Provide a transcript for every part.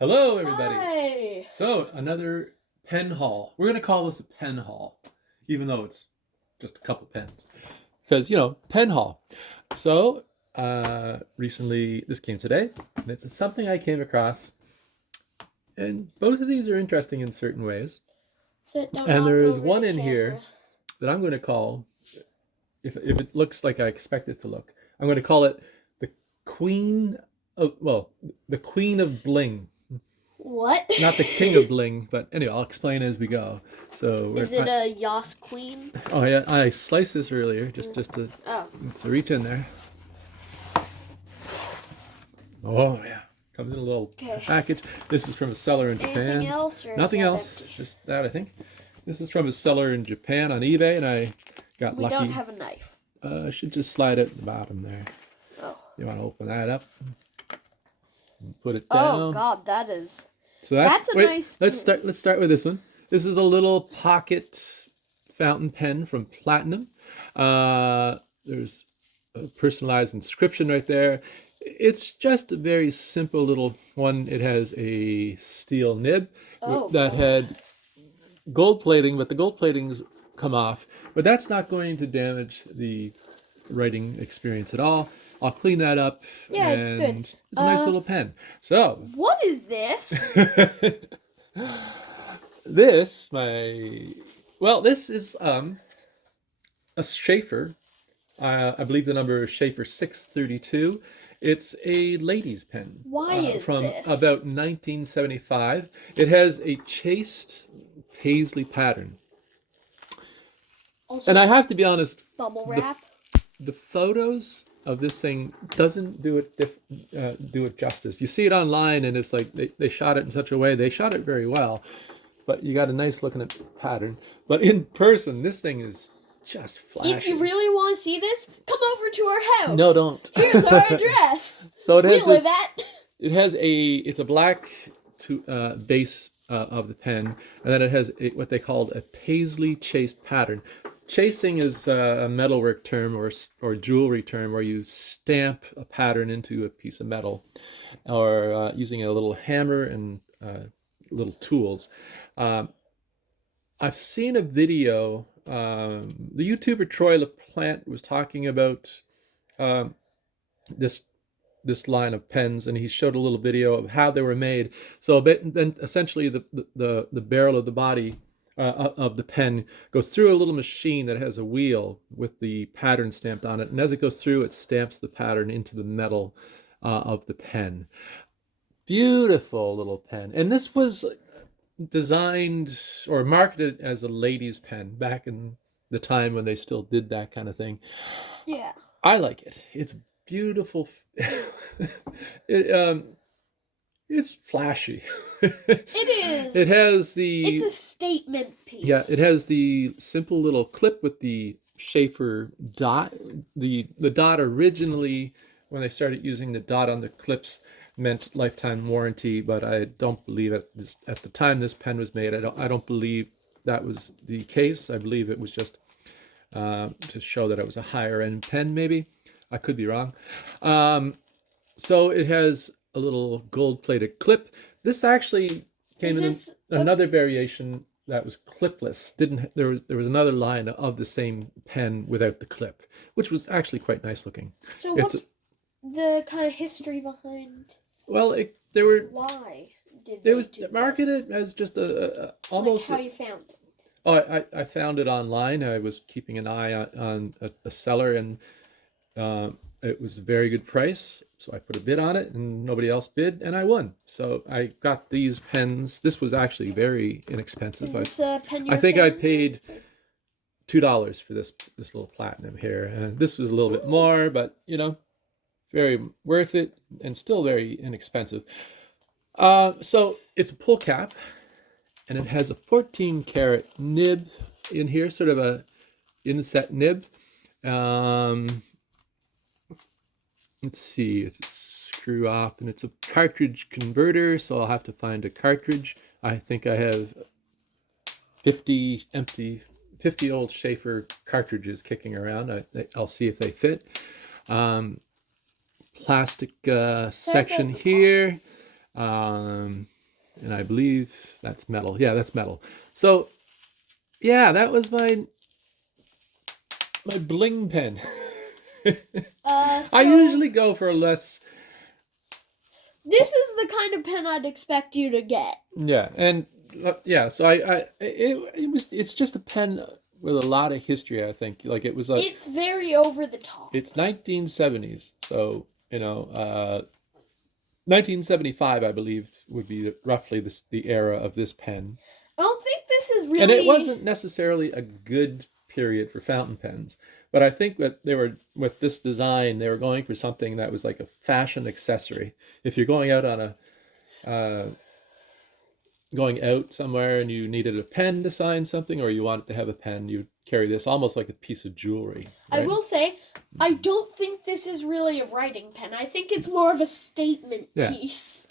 Hello, everybody. Hi. So, another pen haul. We're going to call this a pen haul, even though it's just a couple pens. Because, pen haul. So, recently, this came today, and it's something I came across. And both of these are interesting in certain ways. So don't And knock there is over one the in here camera. that I'm going to call, if it looks like I expect it to look, I'm going to call it the Queen the Queen of Bling. What? Not the king of bling, but anyway, I'll explain as we go. So Is it a Yas Queen? oh yeah, I sliced this earlier just to Oh. reach in there. Oh yeah, comes in a little package. This is from a seller in Japan. Anything else? Or Nothing is that else, empty? just that I think. This is from a seller in Japan on eBay, and I got We lucky. don't have a knife. I should just slide it at the bottom there. Oh. You want to open that up? And put it down. Oh God, that is. So that's a nice. Let's start with this one. This is a little pocket fountain pen from Platinum. There's a personalized inscription right there. It's just a very simple little one. It has a steel nib that had gold plating, but the gold plating's come off. But that's not going to damage the writing experience at all. I'll clean that up. Yeah, it's good. It's a nice little pen. So, what is this? this is a Sheaffer. I believe the number is Sheaffer 632. It's a lady's pen. Why is from this? About 1975. It has a chased paisley pattern. Also, and I have to be honest, bubble wrap. The photos of this thing doesn't do it justice. You see it online, and it's like they shot it in such a way. They shot it very well, but you got a nice looking pattern. But in person, this thing is just flashy. If you really want to see this, come over to our house. No, don't. Here's our address. So it has it's a black base of the pen, and then it has what they called a paisley chased pattern. Chasing is a metalwork term or jewelry term where you stamp a pattern into a piece of metal, or using a little hammer and little tools. I've seen a video. The YouTuber Troy LaPlante was talking about this line of pens, and he showed a little video of how they were made. So then essentially the barrel of the body of the pen goes through a little machine that has a wheel with the pattern stamped on it, and as it goes through, it stamps the pattern into the metal of the pen. Beautiful little pen. And this was designed or marketed as a ladies' pen back in the time when they still did that kind of thing. Yeah, I like it. It's beautiful. It's flashy. It is. It has the. It's a statement piece. Yeah, it has the simple little clip with the Sheaffer dot. The dot originally, when they started using the dot on the clips, meant lifetime warranty, but I don't believe at the time this pen was made. I don't believe that was the case. I believe it was just to show that it was a higher end pen. Maybe I could be wrong. So it has a little gold-plated clip. This actually came in another variation that was clipless. There was another line of the same pen without the clip, which was actually quite nice looking. So what's the kind of history behind? Well, why did it was marketed as just almost like how you found it? Oh, I found it online. I was keeping an eye on a seller, and it was a very good price. So I put a bid on it, and nobody else bid, and I won. So I got these pens. This was actually very inexpensive. Is this a pen I think I paid $2 for this little Platinum here, and this was a little bit more, but very worth it and still very inexpensive. So it's a pull cap, and it has a 14-karat nib in here, sort of a inset nib. Let's see, it's a screw off, and it's a cartridge converter, so I'll have to find a cartridge. I think I have 50 old Sheaffer cartridges kicking around. I'll see if they fit. Plastic section here. and I believe that's metal. Yeah, that's metal. So yeah, that was my bling pen. I So usually go for less. this is the kind of pen I'd expect you to get. Yeah, and yeah, so it's just a pen with a lot of history. I think like it was like It's very over the top. it's 1970s, so 1975, I believe, would be roughly the era of this pen. I don't think this is really. And it wasn't necessarily a good period for fountain pens, but I think that they were, with this design, they were going for something that was like a fashion accessory. If you're going out on going out somewhere and you needed a pen to sign something, or you wanted to have a pen, you'd carry this almost like a piece of jewelry. I Right? will say, I don't think this is really a writing pen. I think it's more of a statement Yeah. piece.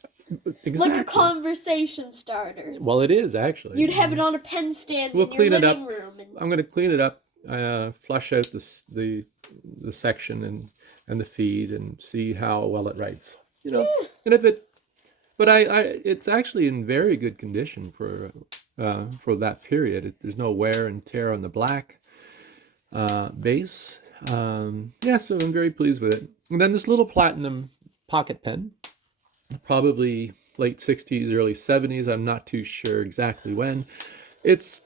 Exactly. Like a conversation starter. Well, it is actually. You'd have it on a pen stand We'll in your clean it living up. room. And I'm going to clean it up, flush out the section and the feed, and see how well it writes. Yeah. And if it, but it's actually in very good condition for that period. There's no wear and tear on the black base. Yeah, so I'm very pleased with it. And then this little platinum pocket pen, probably late 60s, early 70s. I'm not too sure exactly when. It's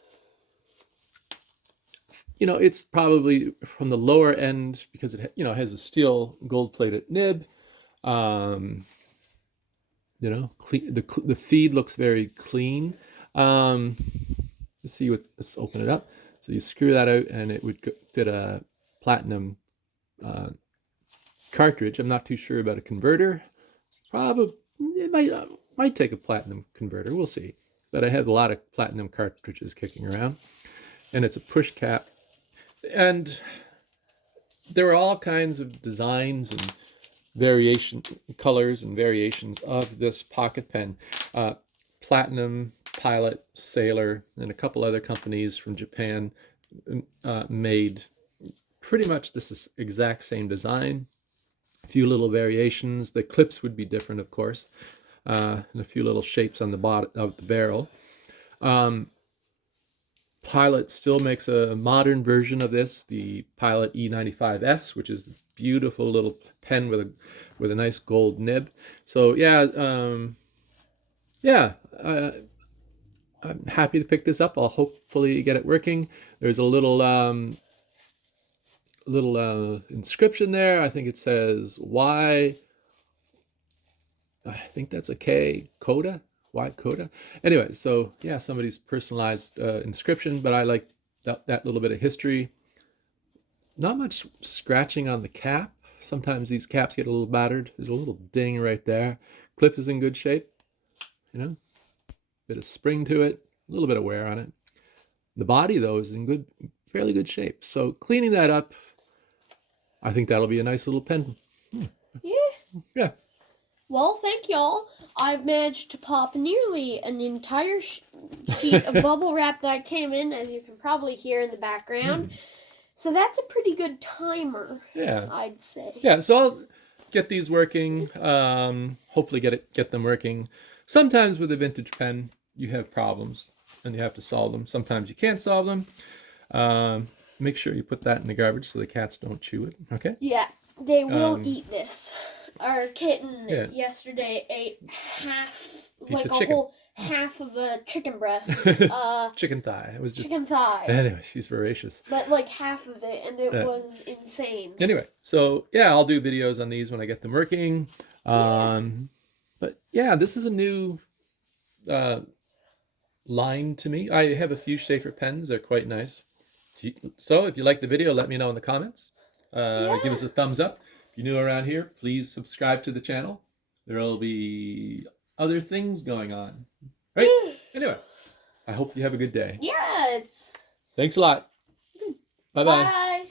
it's probably from the lower end because it has a steel gold-plated nib. The feed looks very clean. Let's see let's open it up. So you screw that out, and it would fit a platinum cartridge. I'm not too sure about a converter. Probably it might take a platinum converter. We'll see. But I have a lot of platinum cartridges kicking around, and it's a push cap. And there are all kinds of designs and colors and variations of this pocket pen. Platinum, Pilot, Sailor, and a couple other companies from Japan made pretty much this exact same design. A few little variations. The clips would be different, of course, and a few little shapes on the bottom of the barrel. Pilot still makes a modern version of this, the Pilot E95S, which is a beautiful little pen with a nice gold nib. So yeah, I'm happy to pick this up. I'll hopefully get it working. There's a little inscription there. I think it says Y. I think that's a K, Coda. Why Coda? Anyway, so yeah, somebody's personalized inscription, but I like that little bit of history. Not much scratching on the cap. Sometimes these caps get a little battered. There's a little ding right there. Clip is in good shape. Bit of spring to it, a little bit of wear on it. The body, though, is in fairly good shape. So cleaning that up, I think that'll be a nice little pen. Yeah. Well, thank y'all. I've managed to pop nearly an entire sheet of bubble wrap that came in, as you can probably hear in the background. So that's a pretty good timer, Yeah. I'd say. Yeah, so I'll get these working, hopefully get them working. Sometimes with a vintage pen, you have problems, and you have to solve them. Sometimes you can't solve them. Make sure you put that in the garbage so the cats don't chew it, okay? Yeah, they will eat this. Our kitten Yeah. yesterday ate Piece of a chicken. whole half of a chicken breast. Chicken thigh. It was just Chicken thigh. Anyway, she's voracious. But like half of it, and it was insane. Anyway, so yeah, I'll do videos on these when I get them working. But yeah, this is a new line to me. I have a few Sheaffer pens. They're quite nice. So if you like the video, let me know in the comments. Give us a thumbs up. If you're new around here, please subscribe to the channel. There will be other things going on. Right? Anyway, I hope you have a good day. Yeah, Thanks a lot. Bye-bye. Bye.